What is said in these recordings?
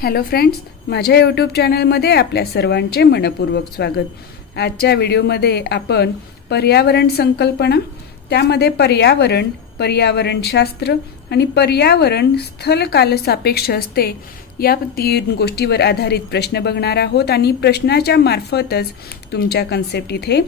Hello friends, माझ्या YouTube चॅनलमध्ये आपल्या सर्वांचे मनपूर्वक स्वागत। आजच्या व्हिडिओमध्ये आपण पर्यावरण संकल्पना, त्यामध्ये पर्यावरण, पर्यावरणशास्त्र आणि पर्यावरण स्थल काल सापेक्ष असते या 3 गोष्टीवर आधारित प्रश्न बघणार आहोत आणि प्रश्नाच्या मार्फतच तुमच्या कन्सेप्ट इथे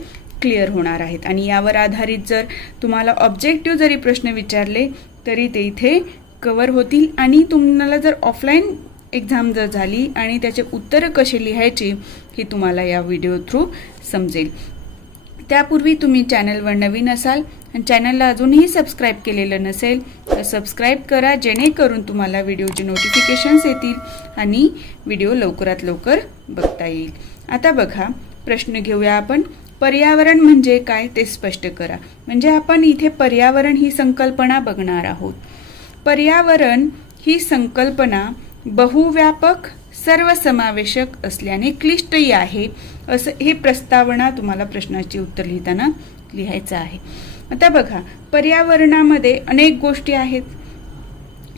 क्लिअर होणार आहेत। आणि यावर आधारित जर तुम्हाला ऑब्जेक्टिव्ह जरी प्रश्न विचारले तरी ते इथे कव्हर होतील आणि तुम्हाला जर ऑफलाईन एक्झाम जर झाली आणि त्याचे उत्तर कसे लिहायचे हे तुम्हाला या व्हिडिओ थ्रू समजेल। त्यापूर्वी तुम्ही चॅनलवर नवीन असाल आणि चॅनलला अजूनही सबस्क्राइब केलेलं नसेल तर सबस्क्राइब करा, जेणेकरून तुम्हाला व्हिडिओचे नोटिफिकेशन्स येतील आणि व्हिडिओ लवकरात लवकर बघता येईल। आता बघा, प्रश्न घेऊया आपण। पर्यावरण म्हणजे काय ते स्पष्ट करा। म्हणजे आपण इथे पर्यावरण ही संकल्पना बघणार आहोत। पर्यावरण ही संकल्पना बहुव्यापक सर्वसमावेशक असल्याने क्लिष्टही आहे, असं हे प्रस्तावना तुम्हाला प्रश्नाचे उत्तर लिहिताना लिहायचं आहे। आता बघा, पर्यावरणामध्ये अनेक गोष्टी आहेत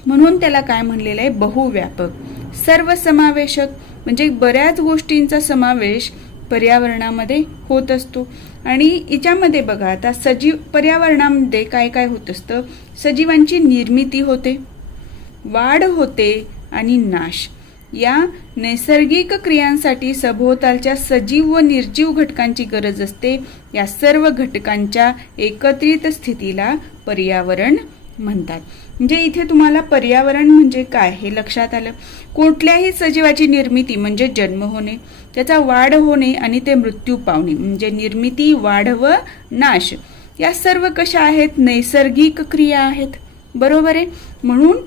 म्हणून त्याला काय म्हणलेलं आहे, बहुव्यापक सर्वसमावेशक। म्हणजे बऱ्याच गोष्टींचा समावेश पर्यावरणामध्ये होत असतो। आणि याच्यामध्ये बघा, आता सजीव पर्यावरणामध्ये काय काय होत असतं, सजीवांची निर्मिती होते, वाढ होते आणि नाश। या नैसर्गिक क्रियांसाठी सभोवतालच्या सजीव व निर्जीव घटकांची गरज असते। या सर्व घटकांच्या एकत्रित स्थितीला पर्यावरण म्हणतात। म्हणजे इथे तुम्हाला पर्यावरण म्हणजे काय हे लक्षात आलं। कुठल्याही सजीवाची निर्मिती म्हणजे जन्म होणे, त्याचा वाढ होणे आणि ते मृत्यू पावणे, म्हणजे निर्मिती, वाढ व नाश या सर्व कशा आहेत, नैसर्गिक क्रिया आहेत, बरोबर आहे। म्हणून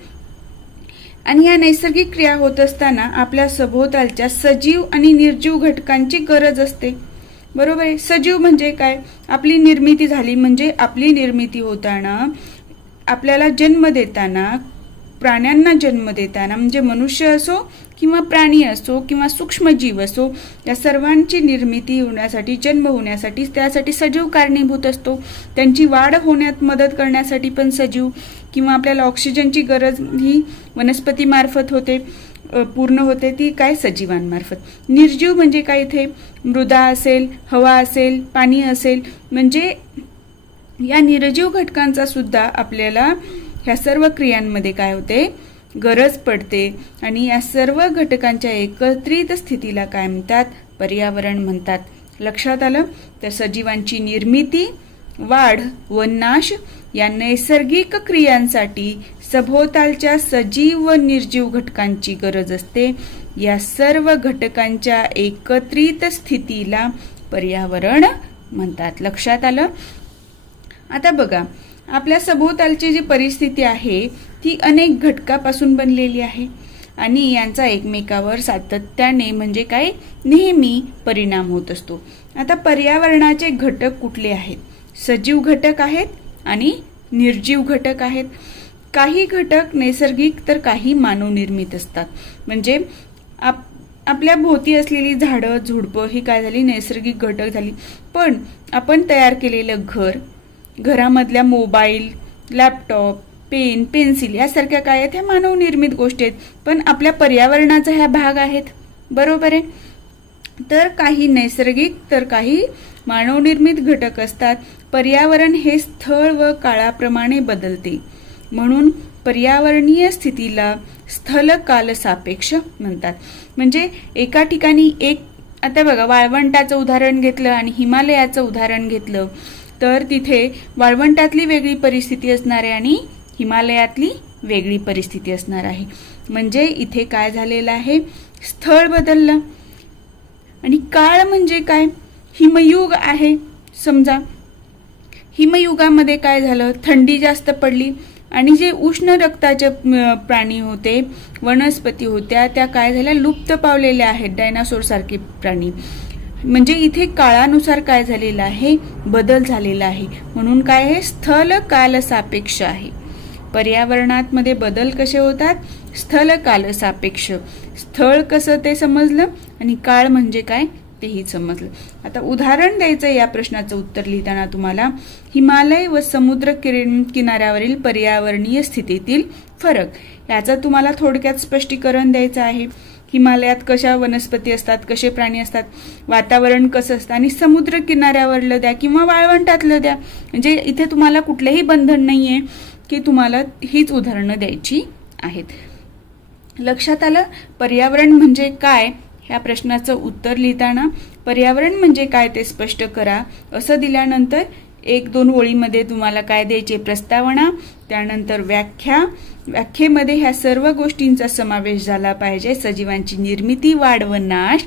आणि या नैसर्गिक क्रिया होत असताना आपल्या सभोवतालच्या सजीव आणि निर्जीव घटकांची गरज असते, बरोबर आहे। सजीव म्हणजे काय, आपली निर्मिती झाली, म्हणजे आपली निर्मिती होताना आपल्याला जन्म देताना, प्राण्यांना जन्म देताना, म्हणजे मनुष्य असो किंवा प्राणी असो किंवा सूक्ष्मजीव असो, या सर्वांची निर्मिती होण्यासाठी, जन्म होण्यासाठी त्यासाठी सजीव कारणीभूत असतो। त्यांची वाढ होण्यात मदत करण्यासाठी पण सजीव, किंवा आपल्याला ऑक्सिजनची गरज ही वनस्पतीमार्फत होते, पूर्ण होते, ती काय, सजीवांमार्फत। निर्जीव म्हणजे काय, इथे मृदा असेल, हवा असेल, पाणी असेल, म्हणजे या निर्जीव घटकांचा सुद्धा आपल्याला ह्या सर्व क्रियांमध्ये काय होते, गरज पडते। आणि या सर्व घटकांच्या एकत्रित स्थितीला काय म्हणतात, पर्यावरण म्हणतात। लक्षात आलं। तर सजीवांची निर्मिती, वाढ व नाश या नैसर्गिक क्रियांसाठी सभोवतालच्या सजीव व निर्जीव घटकांची गरज असते। या सर्व घटकांच्या एकत्रित स्थितीला पर्यावरण म्हणतात। लक्षात आलं। आता बघा, आपल्या सभोवतालची जी परिस्थिती आहे ती अनेक घटकापासून बनलेली आहे आणि यांचा एकमेकावर सातत्याने म्हणजे काय, नेहमी परिणाम होत असतो। आता पर्यावरणाचे घटक कुठले आहेत, सजीव घटक आहेत आणि निर्जीव घटक आहेत। काही घटक नैसर्गिक तर काही मानवनिर्मित असतात। म्हणजे आपल्या भोवती असलेली झाडं, झुडपं ही काय झाली, नैसर्गिक घटक झाली। पण आपण तयार केलेलं घर, घरामधल्या मोबाईल, लॅपटॉप, पेन, पेन्सिल यासारख्या काय आहेत, ह्या मानवनिर्मित गोष्टी आहेत, पण आपल्या पर्यावरणाचा ह्या भाग आहेत, बरोबर आहे। तर काही नैसर्गिक तर काही मानवनिर्मित घटक असतात। पर्यावरण हे स्थळ व काळाप्रमाणे बदलते, म्हणून पर्यावरणीय स्थितीला स्थल काल सापेक्ष म्हणतात। म्हणजे एका ठिकाणी एक, आता बघा, वाळवंटाचं उदाहरण घेतलं आणि हिमालयाचं उदाहरण घेतलं तर तिथे वाळवंटातली वेगळी परिस्थिती असणार आहे आणि हिमालयातली वेगळी परिस्थिती असणार आहे। म्हणजे इथे काय झालेलं आहे, स्थळ बदललं। आणि काळ म्हणजे काय, हिमयुग आहे समजा, हिमयुगामध्ये काय झालं, थंडी जास्त पडली आणि जे उष्ण रक्ताचे प्राणी होते, वनस्पती होत्या, त्या काय झाल्या, लुप्त पावलेल्या आहेत, डायनासोर सारखे प्राणी। म्हणजे इथे काळानुसार काय झालेलं आहे, बदल झालेला आहे। म्हणून काय आहे, स्थल काल सापेक्ष आहे। पर्यावरणात मध्ये बदल कसे होतात, स्थल काल सापेक्ष। स्थळ कसं ते समजलं आणि काळ म्हणजे काय तेही समजलं। आता उदाहरण द्यायचं या प्रश्नाचं उत्तर लिहिताना तुम्हाला, हिमालय व समुद्र किनाऱ्यावरील पर्यावरणीय स्थितीतील फरक याचं तुम्हाला थोडक्यात स्पष्टीकरण द्यायचं आहे। हिमालयात कशा वनस्पती असतात, कसे प्राणी असतात, वातावरण कसं असतं, आणि समुद्र किनाऱ्यावरलं द्या किंवा वाळवंटातलं द्या. म्हणजे इथे तुम्हाला कुठलेही बंधन नाही आहे की तुम्हाला हीच उदाहरणं द्यायची आहेत. लक्षात आलं? पर्यावरण म्हणजे काय ह्या प्रश्नाचं उत्तर लिहिताना पर्यावरण म्हणजे काय ते स्पष्ट करा असं दिल्यानंतर 1-2 ओळीमध्ये तुम्हाला काय द्यायचे, प्रस्तावना, त्यानंतर व्याख्येमध्ये ह्या सर्व गोष्टींचा समावेश झाला पाहिजे. सजीवांची निर्मिती, वाढ व नाश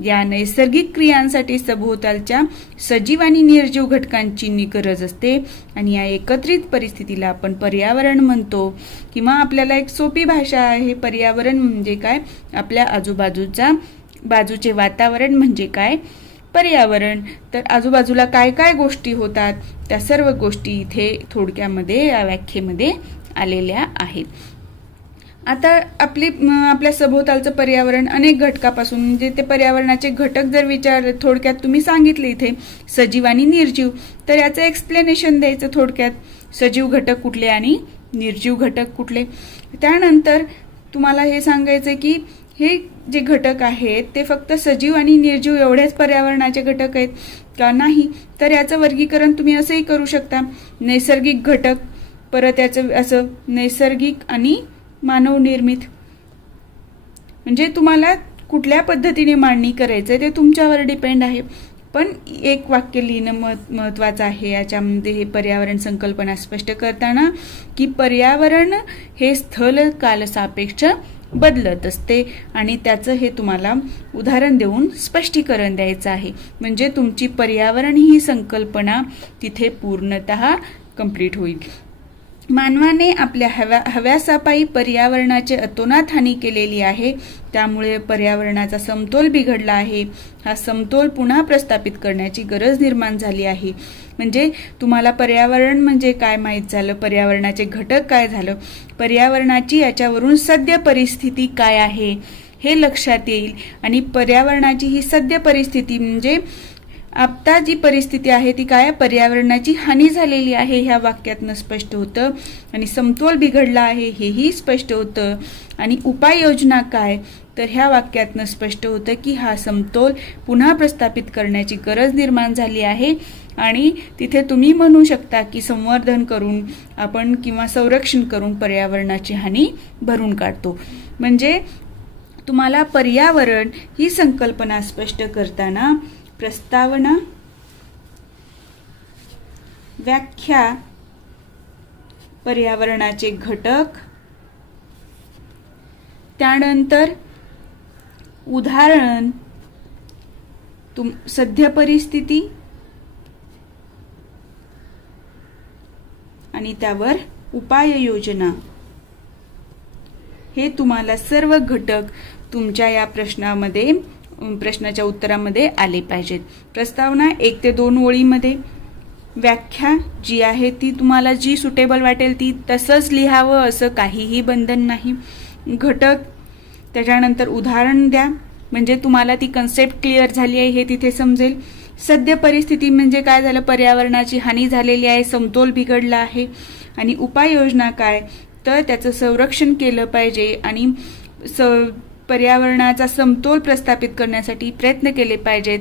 या नैसर्गिक क्रियांसाठी सभोवतालच्या सजीव आणि निर्जीव घटकांची गरज असते आणि या एकत्रित परिस्थितीला आपण पर्यावरण म्हणतो. किंवा आपल्याला एक सोपी भाषा आहे, पर्यावरण म्हणजे काय, आपल्या बाजूचे वातावरण म्हणजे काय पर्यावरण. तर आजूबाजूला काय काय गोष्टी होतात त्या सर्व गोष्टी इथे थोडक्यामध्ये या व्याख्येमध्ये आलेल्या आहेत. आता आपल्या सभोवतालचं पर्यावरण अनेक घटकापासून, म्हणजे ते पर्यावरणाचे घटक जर विचारले थोडक्यात तुम्ही सांगितले इथे सजीव आणि निर्जीव, तर याचं एक्सप्लेनेशन द्यायचं थोडक्यात, सजीव घटक कुठले आणि निर्जीव घटक कुठले. त्यानंतर तुम्हाला हे सांगायचं की हे जे घटक आहेत ते फक्त सजीव आणि निर्जीव एवढेच पर्यावरणाचे घटक आहेत का, नाही. तर याचं वर्गीकरण तुम्ही असंही करू शकता, नैसर्गिक घटक, परत याचं असं नैसर्गिक आणि मानव निर्मित. म्हणजे तुम्हाला कुठल्या पद्धतीने मांडणी करायचं ते तुमच्यावर डिपेंड आहे. पण एक वाक्य लिहिणं महत्त्वाचं आहे याच्यामध्ये हे पर्यावरण संकल्पना स्पष्ट करताना की पर्यावरण हे स्थल काल सापेक्ष बदलत असते आणि त्याचं हे तुम्हाला उदाहरण देऊन स्पष्टीकरण द्यायचं आहे. म्हणजे तुमची पर्यावरण ही संकल्पना तिथे पूर्णतः कंप्लीट होईल. मानवाने आपल्या हव्यासापायी पर्यावरणाचे अतोनात हानी केलेली आहे, त्यामुळे पर्यावरणाचा समतोल बिघडला आहे. हा समतोल पुन्हा प्रस्थापित करण्याची गरज निर्माण झाली आहे. म्हणजे तुम्हाला पर्यावरण म्हणजे काय माहीत झालं, पर्यावरणाचे घटक काय झालं, पर्यावरणाची याच्यावरून सद्य परिस्थिती काय आहे हे लक्षात येईल. आणि पर्यावरणाची ही सद्य परिस्थिती म्हणजे आता जी परिस्थिती आहे ती काय, पर्यावरणाची हानी झालेली आहे ह्या वाक्यातनं स्पष्ट होतं. आणि समतोल बिघडला आहे हेही स्पष्ट होतं. आणि उपाययोजना काय, तर ह्या वाक्यातनं स्पष्ट होतं की हा समतोल पुन्हा प्रस्थापित करण्याची गरज निर्माण झाली आहे. आणि तिथे तुम्ही म्हणू शकता की संवर्धन करून आपण किंवा संरक्षण करून पर्यावरणाची हानी भरून काढतो. म्हणजे तुम्हाला पर्यावरण ही संकल्पना स्पष्ट करताना प्रस्तावना, व्याख्या, पर्यावरणाचे घटक, त्यानंतर उदाहरण, सद्य परिस्थिती आणि त्यावर उपाययोजना, हे तुम्हाला सर्व घटक तुमच्या या प्रश्नाच्या उत्तरामध्ये आले पाहिजेत. प्रस्तावना 1 ते 2 ओळीमध्ये, व्याख्या जी आहे ती तुम्हाला जी सुटेबल वाटेल ती तसंच लिहावं असं काहीही बंधन नाही. घटक, त्याच्यानंतर उदाहरण द्या म्हणजे तुम्हाला ती कन्सेप्ट क्लिअर झाली आहे हे तिथे समजेल. सद्य परिस्थिती म्हणजे काय झालं, पर्यावरणाची हानी झालेली आहे, समतोल बिघडला आहे. आणि उपाययोजना काय, तर त्याचं संरक्षण केलं पाहिजे आणि पर्यावरणाचा समतोल प्रस्थापित करण्यासाठी प्रयत्न केले पाहिजेत,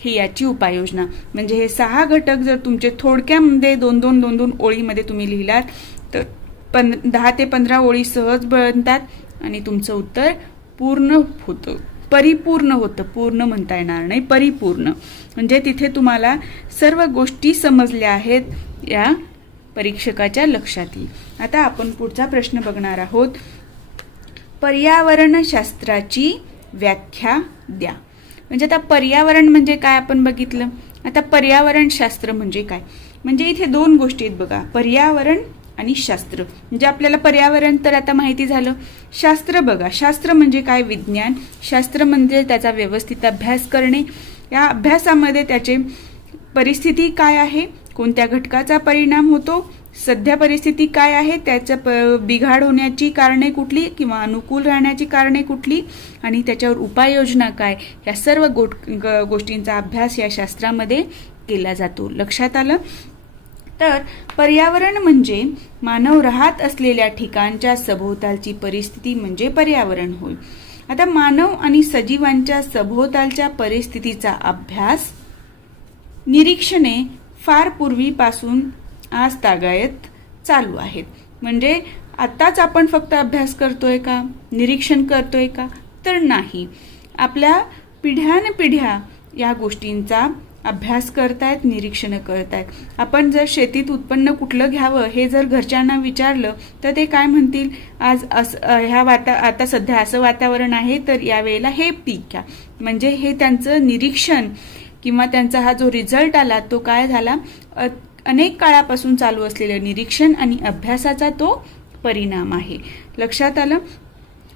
ही याची उपाययोजना. म्हणजे हे 6 घटक जर तुमचे थोडक्यामध्ये 2-2 ओळीमध्ये तुम्ही लिहिलात तर 10 ते 15 ओळी सहज बनतात आणि तुमचं उत्तर पूर्ण होतं, परिपूर्ण होतं. पूर्ण म्हणता येणार नाही, परिपूर्ण. म्हणजे तिथे तुम्हाला सर्व गोष्टी समजल्या आहेत या परीक्षकाच्या लक्षात येईल. आता आपण पुढचा प्रश्न बघणार आहोत. पर्यावरणशास्त्राची व्याख्या द्या. म्हणजे आता पर्यावरण म्हणजे काय आपण बघितलं. आता पर्यावरणशास्त्र म्हणजे काय, म्हणजे इथे 2 गोष्टी आहेत बघा, पर्यावरण आणि शास्त्र. म्हणजे आपल्याला पर्यावरण तर आता माहिती झालं. शास्त्र बघा, शास्त्र म्हणजे काय, विज्ञान. शास्त्र म्हणजे त्याचा व्यवस्थित अभ्यास करणे. या अभ्यासामध्ये त्याचे परिस्थिती काय आहे, कोणत्या घटकाचा परिणाम होतो, सध्या परिस्थिती काय आहे, त्याचं बिघाड होण्याची कारणे कुठली किंवा अनुकूल राहण्याची कारणे कुठली आणि त्याच्यावर उपाययोजना काय, या सर्व गोष्टींचा अभ्यास या शास्त्रामध्ये केला जातो. लक्षात आलं. तर पर्यावरण म्हणजे मानव राहत असलेल्या ठिकाणच्या सभोवतालची परिस्थिती म्हणजे पर्यावरण होय. आता मानव आणि सजीवांच्या सभोवतालच्या परिस्थितीचा अभ्यास निरीक्षणे फार पूर्वीपासून आज तागायत चालू आहेत. म्हणजे आताच आपण फक्त अभ्यास करतोय का, निरीक्षण करतोय का, तर नाही. आपल्या पिढ्यानपिढ्या या गोष्टींचा अभ्यास करतायत, निरीक्षण करतायत. आपण जर शेतीत उत्पन्न कुठलं घ्यावं हे जर घरच्यांना विचारलं तर ते काय म्हणतील, आज आता सध्या असं वातावरण आहे तर यावेळेला हे पीक घ्या. म्हणजे हे त्यांचं निरीक्षण किंवा त्यांचा हा जो रिझल्ट आला तो काय झाला, अनेक काळापासून चालू असलेलं निरीक्षण आणि अभ्यासाचा तो परिणाम आहे. लक्षात आलं.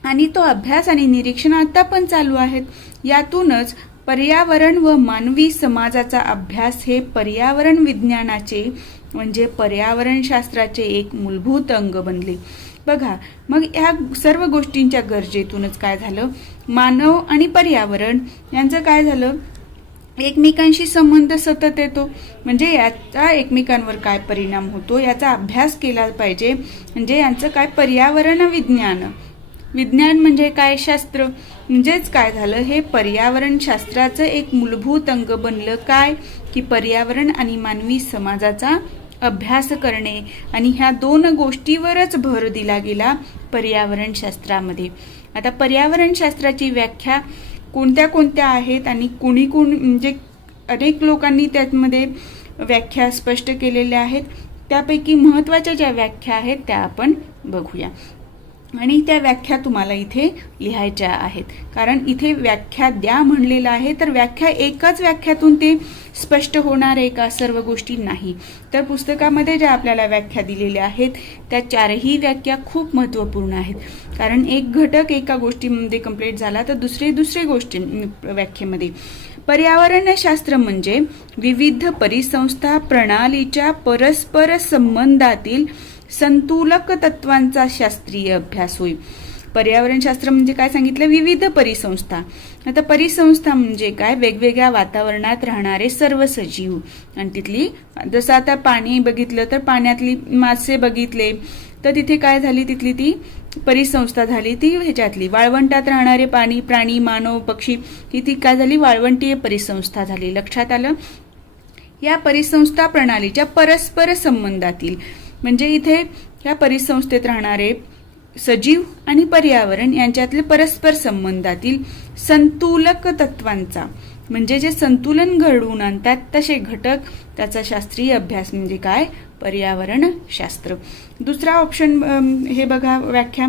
आणि तो अभ्यास आणि निरीक्षण आता पण चालू आहेत. यातूनच पर्यावरण व मानवी समाजाचा अभ्यास हे पर्यावरण विज्ञानाचे म्हणजे पर्यावरण शास्त्राचे एक मूलभूत अंग बनले. बघा, मग ह्या सर्व गोष्टींच्या गरजेतूनच काय झालं, मानव आणि पर्यावरण यांचं काय झालं, एकमेकांशी संबंध सतत येतो. म्हणजे याचा एकमेकांवर काय परिणाम होतो याचा अभ्यास केला पाहिजे. म्हणजे यांचं काय, पर्यावरण विज्ञान म्हणजे काय, शास्त्र. म्हणजेच काय झालं, हे पर्यावरण शास्त्राचं एक मूलभूत अंग बनलं. काय की पर्यावरण आणि मानवी समाजाचा अभ्यास करणे. आणि ह्या दोन गोष्टीवरच भर दिला गेला पर्यावरण शास्त्रामध्ये. आता पर्यावरण शास्त्राची व्याख्या कोणत्या कोणत्या आहेत आणि कोणी म्हणजे अनेक लोकांनी त्यामध्ये व्याख्या स्पष्ट केलेल्या आहेत. त्यापैकी महत्त्वाच्या ज्या व्याख्या आहेत त्या आपण बघूया. आणि त्या व्याख्या तुम्हाला इथे लिहायच्या आहेत. कारण इथे व्याख्या द्या म्हणलेलं आहे, तर व्याख्या एकाच व्याख्यातून ते स्पष्ट होणार आहे का, सर्व गोष्टी नाही. तर पुस्तकामध्ये ज्या आपल्याला व्याख्या दिलेल्या आहेत त्या चारही व्याख्या खूप महत्त्वपूर्ण आहेत. कारण एक घटक एका गोष्टीमध्ये कंप्लीट झाला तर दुसरे गोष्टी व्याख्येमध्ये. पर्यावरणशास्त्र म्हणजे विविध परिसंस्था प्रणालीच्या परस्पर संबंधातील संतुलक तत्वांचा शास्त्रीय अभ्यास होय. पर्यावरणशास्त्र म्हणजे काय सांगितलं, विविध परिसंस्था. आता परिसंस्था म्हणजे काय, वेगवेगळ्या वातावरणात राहणारे सर्व सजीव. आणि तिथली जसं आता पाणी बघितलं तर पाण्यातली मासे बघितले तर तिथे काय झाली, तिथली ती परिसंस्था झाली. ती ह्याच्यातली वाळवंटात राहणारे प्राणी, मानव, पक्षी, ती काय झाली, वाळवंटीय परिसंस्था झाली. लक्षात आलं. या परिसंस्था प्रणालीच्या परस्पर संबंधातील म्हणजे इथे या परिसंस्थेत राहणारे सजीव आणि पर्यावरण यांच्यातले परस्पर संबंधातील संतुलक तत्वांचा म्हणजे जे संतुलन घडवून आणतात तसे घटक, त्याचा शास्त्रीय अभ्यास म्हणजे काय, पर्यावरण शास्त्र. दुसरा ऑप्शन हे बघा व्याख्या,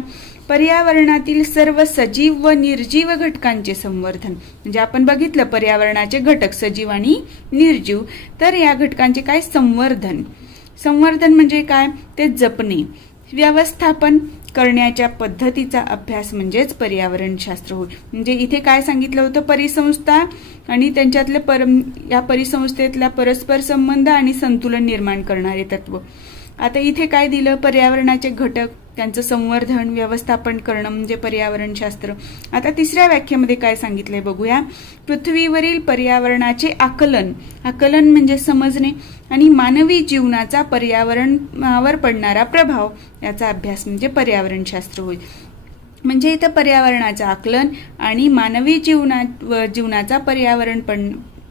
पर्यावरणातील सर्व सजीव व निर्जीव घटकांचे संवर्धन. म्हणजे आपण बघितलं पर्यावरणाचे घटक सजीव आणि निर्जीव, तर या घटकांचे काय, संवर्धन म्हणजे काय, ते जपणे, व्यवस्थापन करण्याच्या पद्धतीचा अभ्यास म्हणजेच पर्यावरण शास्त्र होय. म्हणजे इथे काय सांगितलं होतं, परिसंस्था आणि त्यांच्यातले या परिसंस्थेतला परस्पर संबंध आणि संतुलन निर्माण करणारे तत्व. आता इथे काय दिलं, पर्यावरणाचे घटक त्यांचं संवर्धन व्यवस्थापन करणं म्हणजे पर्यावरण शास्त्र. आता तिसऱ्या व्याख्येमध्ये काय सांगितलंय बघूया, पृथ्वीवरील पर्यावरणाचे आकलन म्हणजे समजणे आणि मानवी जीवनाचा पर्यावरणावर पडणारा प्रभाव याचा अभ्यास म्हणजे पर्यावरण शास्त्र होय. म्हणजे इथं पर्यावरणाचं आकलन आणि मानवी जीवनाचा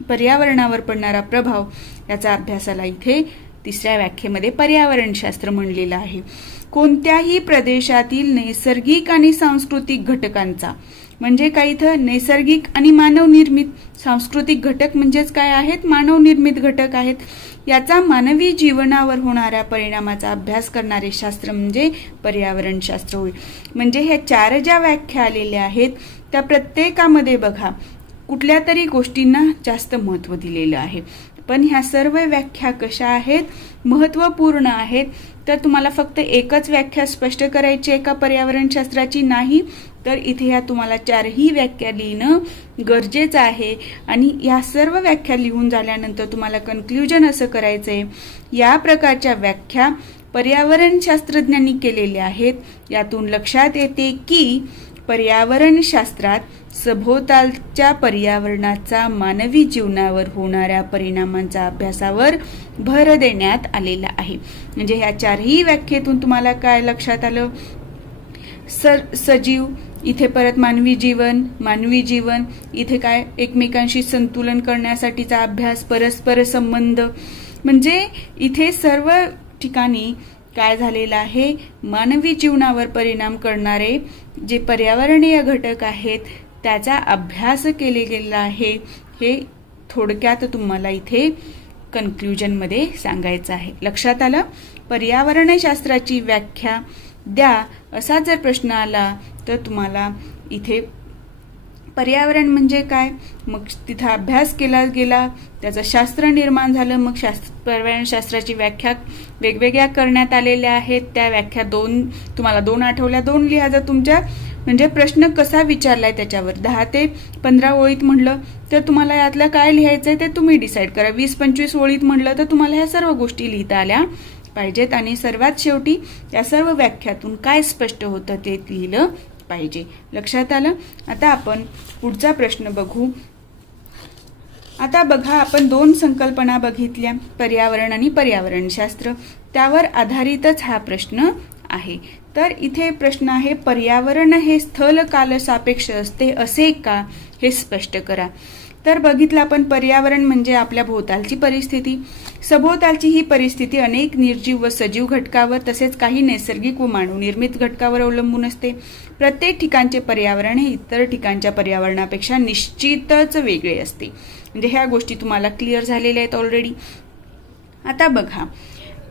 पर्यावरणावर पडणारा प्रभाव याचा अभ्यासाला इथे तिसऱ्या व्याख्येमध्ये पर्यावरण शास्त्र म्हणलेलं आहे. कोणत्याही प्रदेशातील नैसर्गिक आणि सांस्कृतिक घटकांचा म्हणजे काय, इथं नैसर्गिक आणि मानवनिर्मित. सांस्कृतिक घटक म्हणजेच काय आहेत, मानवनिर्मित घटक आहेत. याचा मानवी जीवनावर होणाऱ्या परिणामाचा अभ्यास करणारे शास्त्र म्हणजे पर्यावरण शास्त्र होय. म्हणजे ह्या चार ज्या व्याख्या आलेल्या आहेत त्या प्रत्येकामध्ये बघा कुठल्या तरी गोष्टींना जास्त महत्त्व दिलेलं आहे. पण ह्या सर्व व्याख्या कशा आहेत, महत्त्वपूर्ण आहेत. तर तुम्हाला फक्त एकच व्याख्या स्पष्ट करायची एका पर्यावरण शास्त्राची नाही, तर इथे ह्या तुम्हाला चारही व्याख्या लिहिणं गरजेचं आहे. आणि या सर्व व्याख्या लिहून झाल्यानंतर तुम्हाला कन्क्ल्युजन असं करायचंय, या प्रकारच्या व्याख्या पर्यावरण शास्त्रज्ञांनी केलेल्या आहेत. यातून लक्षात येते की पर्यावरण शास्त्रात सभोवतालच्या पर्यावरणाचा मानवी जीवनावर होणाऱ्या परिणामांचा अभ्यासावर भर देण्यात आलेला आहे. म्हणजे ह्या चारही व्याख्येतून तुम्हाला काय लक्षात आलं, सजीव इथे परत मानवी जीवन, इथे काय एकमेकांशी संतुलन करण्यासाठीचा अभ्यास, परस्पर संबंध. म्हणजे इथे सर्व ठिकाणी काय झालेलं आहे, मानवी जीवनावर परिणाम करणारे जे पर्यावरणीय घटक आहेत त्याचा अभ्यास केले गेला आहे. हे थोडक्यात तुम्हाला इथे कन्क्लुजनमध्ये सांगायचं आहे. लक्षात आलं? पर्यावरणशास्त्राची व्याख्या द्या असा जर प्रश्न आला तर तुम्हाला इथे पर्यावरण म्हणजे काय, मग तिथं अभ्यास केला गेला, त्याचं शास्त्र निर्माण झालं, मग पर्यावरणशास्त्राची व्याख्या वेगवेगळ्या करण्यात आलेल्या आहेत. त्या व्याख्या तुम्हाला 2 आठवल्या 2 लिहा. जर तुमच्या म्हणजे प्रश्न कसा विचारलाय त्याच्यावर 10 ते 15 ओळीत म्हणलं तर तुम्हाला यातलं काय लिहायचंय ते तुम्ही डिसाईड करा. 20-25 ओळीत म्हणलं तर तुम्हाला ह्या सर्व गोष्टी लिहिता आल्या पाहिजेत आणि सर्वात शेवटी या सर्व व्याख्यातून काय स्पष्ट होतं ते लिहिलं पाहिजे. लक्षात आलं? आता आपण पुढचा प्रश्न बघू. आता बघा, आपण 2 संकल्पना बघितल्या, पर्यावरण आणि पर्यावरणशास्त्र. त्यावर आधारितच हा प्रश्न आहे. तर इथे प्रश्न आहे, पर्यावरण हे स्थल काल सापेक्ष असते असे का, हे स्पष्ट करा. तर बघितलं आपण, पर्यावरण म्हणजे आपल्या भोवतालची परिस्थिती. सभोवतालची ही परिस्थिती अनेक निर्जीव व सजीव घटकावर तसेच काही नैसर्गिक व मानवनिर्मित घटकावर अवलंबून असते. प्रत्येक ठिकाणचे पर्यावरण हे इतर ठिकाणच्या पर्यावरणापेक्षा निश्चितच वेगळे असते. म्हणजे ह्या गोष्टी तुम्हाला क्लिअर झालेल्या आहेत ऑलरेडी. आता बघा,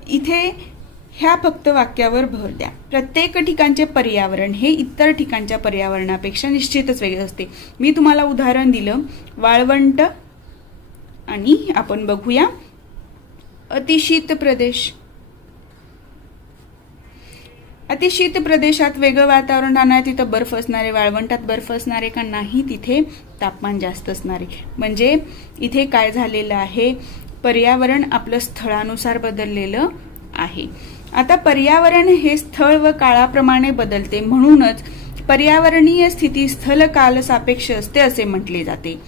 इथे ह्या फक्त वाक्यावर भर द्या. प्रत्येक ठिकाणचे पर्यावरण हे इतर ठिकाणच्या पर्यावरणापेक्षा निश्चितच वेगळे असते. मी तुम्हाला उदाहरण दिलं वाळवंट, आणि आपण बघूया अतिशीत प्रदेश. अतिशीत प्रदेशात वेगळं वातावरण राहणार, तिथं बर्फ असणारे. वाळवंटात बर्फ असणारे का नाही, तिथे तापमान जास्त असणारे. म्हणजे इथे काय झालेलं आहे, पर्यावरण आपलं स्थळानुसार बदललेलं आहे. आता पर्यावरण हे स्थळ व काळाप्रमाणे बदलते, म्हणूनच पर्यावरणीय स्थिती स्थल काल सापेक्ष असते असे म्हटले जाते.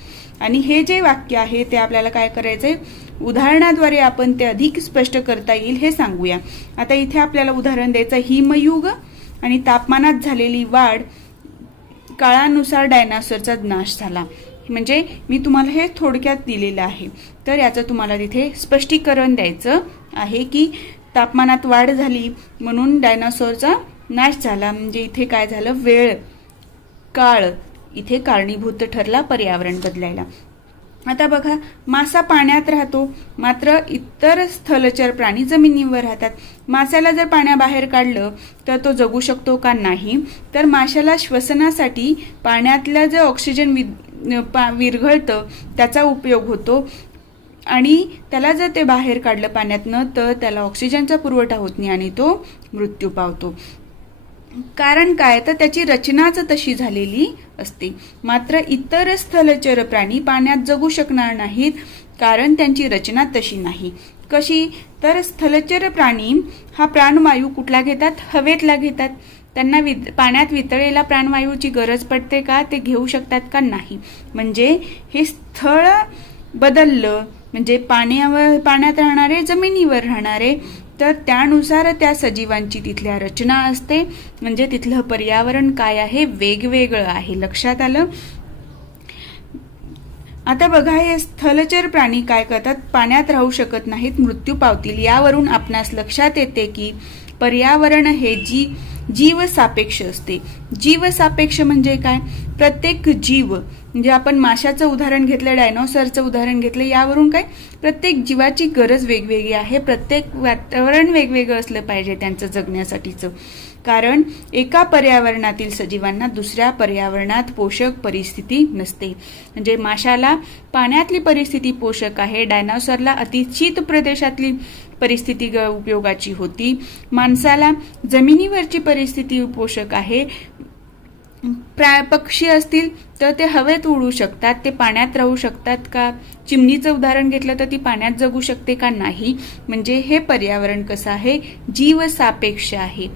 आणि हे जे वाक्य आहे ते आपल्याला काय करायचंय, उदाहरणाद्वारे आपण ते अधिक स्पष्ट करता येईल हे सांगूया. आता इथे आपल्याला उदाहरण द्यायचं, हिमयुग आणि तापमानात झालेली वाढ, काळानुसार डायनासोरचा नाश झाला. म्हणजे मी तुम्हाला हे थोडक्यात दिलेलं आहे. तर याचं तुम्हाला तिथे स्पष्टीकरण द्यायचं आहे की तापमानात वाढ झाली म्हणून डायनासोरचा नाश झाला. म्हणजे इथे काय झालं, वेळ काळ इथे कारणीभूत ठरला पर्यावरण बदलायला. आता बघा, मासा पाण्यात राहतो मात्र इतर स्थलचर प्राणी जमिनीवर राहतात. माशाला जर पाण्याबाहेर काढलं तर तो जगू शकतो का नाही, तर माशाला श्वसनासाठी पाण्यातलं जे ऑक्सिजन विरघळतं त्याचा उपयोग होतो आणि त्याला जर ते बाहेर काढलं पाण्यातनं तर त्याला ऑक्सिजनचा पुरवठा होत नाही आणि तो मृत्यू पावतो. कारण काय, तर त्याची रचनाच तशी झालेली असते. मात्र इतर स्थलचर प्राणी पाण्यात जगू शकणार नाहीत कारण त्यांची रचना तशी नाही. कशी, तर स्थलचर प्राणी हा प्राणवायू कुठला घेतात, हवेतला घेतात. त्यांना पाण्यात वितळलेला प्राणवायूची गरज पडते का, ते घेऊ शकतात का नाही. म्हणजे हे स्थळ बदललं म्हणजे पाण्यात राहणारे जमिनीवर राहणारे, तर त्यानुसार त्या सजीवांची तिथल्या रचना असते. म्हणजे तिथलं पर्यावरण काय आहे, वेगवेगळं आहे. लक्षात आलं? आता बघा, हे स्थलचर प्राणी काय करतात, पाण्यात राहू शकत नाहीत, मृत्यू पावतील. यावरून आपणास लक्षात येते की पर्यावरण हे जीवसापेक्ष असते. जीवसापेक्ष म्हणजे काय, प्रत्येक जीव, म्हणजे आपण माशाचं उदाहरण घेतलं, डायनोसॉरचं उदाहरण घेतलं, यावरून काय, प्रत्येक जीवाची गरज वेगवेगळी आहे. प्रत्येक वातावरण वेगवेगळं असलं पाहिजे त्यांचं जगण्यासाठीचं. कारण एका पर्यावरणातील सजीवांना दुसऱ्या पर्यावरणात पोषक परिस्थिती नसते. म्हणजे माशाला पाण्यातली परिस्थिती पोषक आहे, डायनोसॉरला अतिशीत प्रदेशातली परिस्थिती उपयोगाची होती, माणसाला जमिनीवरची परिस्थिती पोषक आहे. पक्षी असतील तर ते हवेत उडू शकतात, ते पाण्यात राहू शकतात का. चिमणीचं उदाहरण घेतलं तर ती पाण्यात जगू शकते का नाही. म्हणजे हे पर्यावरण कसं आहे, जीवसापेक्ष आहे.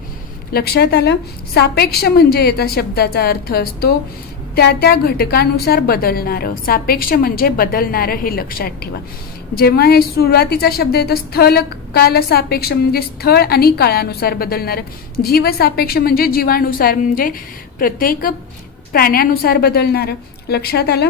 लक्षात आलं? सापेक्ष म्हणजे याचा शब्दाचा अर्थ असतो त्या घटकानुसार बदलणारं. सापेक्ष म्हणजे बदलणारं, हे लक्षात ठेवा. जेव्हा हे सुरुवातीचा शब्द येतो स्थल काल सापेक्ष म्हणजे स्थळ आणि काळानुसार बदलणारं. जीवसापेक्ष म्हणजे जीवानुसार, म्हणजे प्रत्येक प्राण्यानुसार बदलणारं. लक्षात आलं?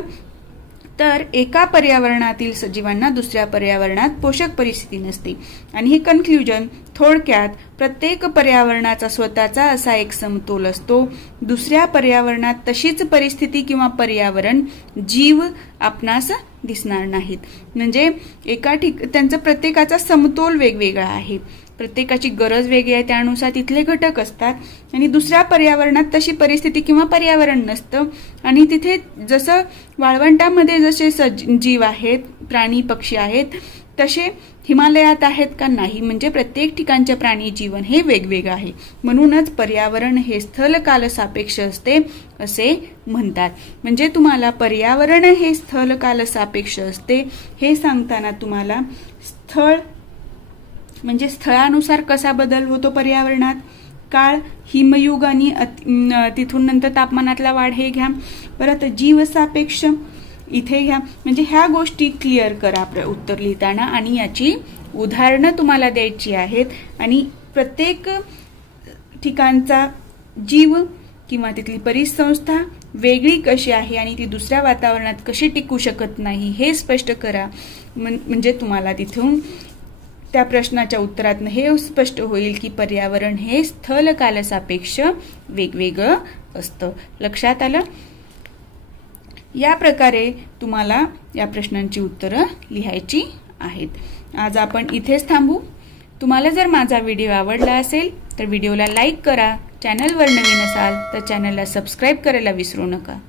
तर एका पर्यावरणातील सजीवांना दुसऱ्या पर्यावरणात पोषक परिस्थिती नसते. आणि हे कन्क्ल्युजन थोडक्यात, प्रत्येक पर्यावरणाचा स्वतःचा असा एक समतोल असतो. दुसऱ्या पर्यावरणात तशीच परिस्थिती किंवा पर्यावरण, जीव आपणास दिसणार नाहीत. म्हणजे त्यांचं प्रत्येकाचा समतोल वेगवेगळा आहे, प्रत्येकाची गरज वेगळी आहे, त्यानुसार तिथले घटक असतात. आणि दुसऱ्या पर्यावरणात तशी परिस्थिती किंवा पर्यावरण नसतं. आणि तिथे जसं वाळवंटामध्ये जसे जीव आहेत, प्राणी पक्षी आहेत, तसे हिमालयात आहेत का? नाही. म्हणजे प्रत्येक ठिकाणचे प्राणी जीवन हे वेगवेगळं आहे. म्हणूनच पर्यावरण हे स्थल काल सापेक्ष असते असे म्हणतात. म्हणजे तुम्हाला पर्यावरण हे स्थल काल सापेक्ष असते हे सांगताना तुम्हाला स्थळ म्हणजे स्थळानुसार कसा बदल होतो पर्यावरणात, काळ, हिमयुग आणि तिथून नंतर तापमानातला वाढ हे घ्या. परत जीवसापेक्ष इथे घ्या. म्हणजे ह्या गोष्टी क्लिअर करा उत्तर लिहिताना, आणि याची उदाहरणं तुम्हाला द्यायची आहेत. आणि प्रत्येक ठिकाणचा जीव किंवा तिथली परिसंस्था वेगळी कशी आहे आणि ती दुसऱ्या वातावरणात कशी टिकू शकत नाही हे स्पष्ट करा. म्हणजे तुम्हाला तिथून त्या प्रश्नाच्या उत्तरातनं हे स्पष्ट होईल की पर्यावरण हे स्थल काल सापेक्ष वेगवेगळं असतं. लक्षात आलं? या प्रकारे तुम्हाला या प्रश्नांची उत्तरं लिहायची आहेत. आज आपण इथेच थांबू. तुम्हाला जर माझा व्हिडिओ आवडला असेल तर व्हिडिओला लाईक करा. चॅनलवर नवीन असाल तर चॅनलला सबस्क्राईब करायला विसरू नका.